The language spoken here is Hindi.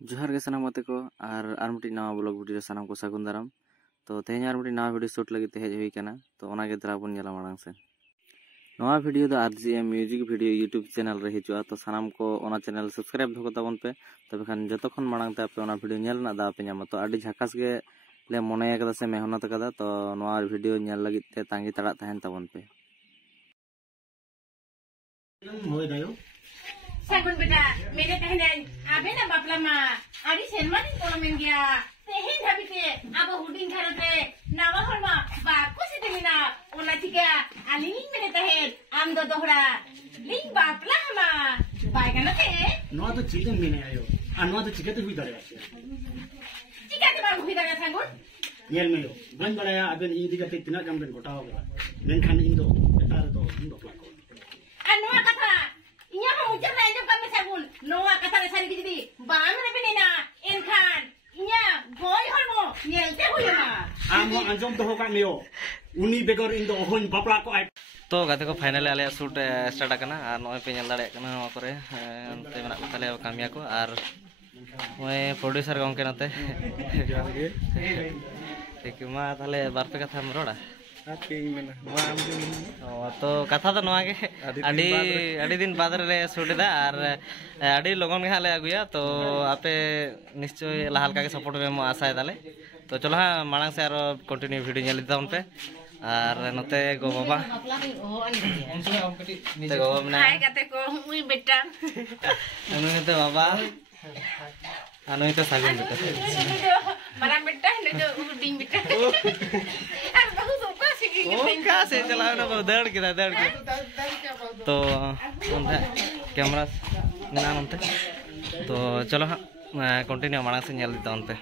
जोहार के सानाम गाते को आर मिट्टी नवा ब्लॉग वीडियो सानाम को सागुन दाराम। तो तेज आर मिट्टी नवा वीडियो शूट लगी हेज हुई कना तो ओना के द्वारा बन नेला मांग से नवा video the RGM music video YouTube channel रे हिजुआ। तो सानाम को ओना चैनल सब्सक्राइब धो ताबन पे तबे खान जतो खन मांग ते पे ओना वीडियो नेल ना दा पे नाम। तो आडी झकास के ले मने कदा से मेहनत कदा तो नवा वीडियो नेल लगी ते तांगी तड़ा तहन ताबन पे होय दायो सागुन बेटा मेरे कहने आबे ना बापला मा आड़ी सेनमानी कोला में गया तेहिन धाबिते अब हुडिंग घरते नावा हरमा बाकु सितेमिना ओना थिका आलिनी मेरे तहे आम दो दोहरा लिंग बापला हमा बायगना ते नो तो चिकन मिने आयो आ नो तो चिकन हुई दारे चिका के बाबू हिदा सागुन येल मेलो बन बड़ाया अबेन ई दिगा ते तिना जम बेन गोटाओ मेनखान इन दो एटार दो इन दो प्लाको अनुवा कथा इया हम उजर ना जो कम सागुन नोवा कथा रे सारी गिदी बाम रे बिनेना एनखान इया गोय हरमो नेलते हुयमा आम अंजम दो का मेयो उनी बेगर इन दो होन बापला को आय। तो गाते को फाइनली आले शूट स्टार्ट करना और नय पे नेल दाड़े कना नवा करे ते मेना ताले कामिया को और ओए प्रोड्यूसर गंके नते ठीक मा ताले बार पे कथा हम रोड़ा तो कथा तो नवा के अड़ी दिन बाद रे शूट दा और अड़ी लगन के हाले अगुया। तो आपे निश्चय लहालका के सपोर्ट में आशा दाले। तो चलो हाँ मांग से आरो कंटिन्यू वीडियो नेल दिता उनपे और नते गो बाबा ते गो मना हाय गाते को उई बेटा अनु ते बाबा अनु ते सागुन बेटा मरा बेटा ने जो हुडिंग बेटा अरे बहुत सोका सिकी का से चलाओ ना दौड़ के तो कैमरा ना नते। तो चलो हाँ कंटिन्यू मांग से नेल दिता उनपे।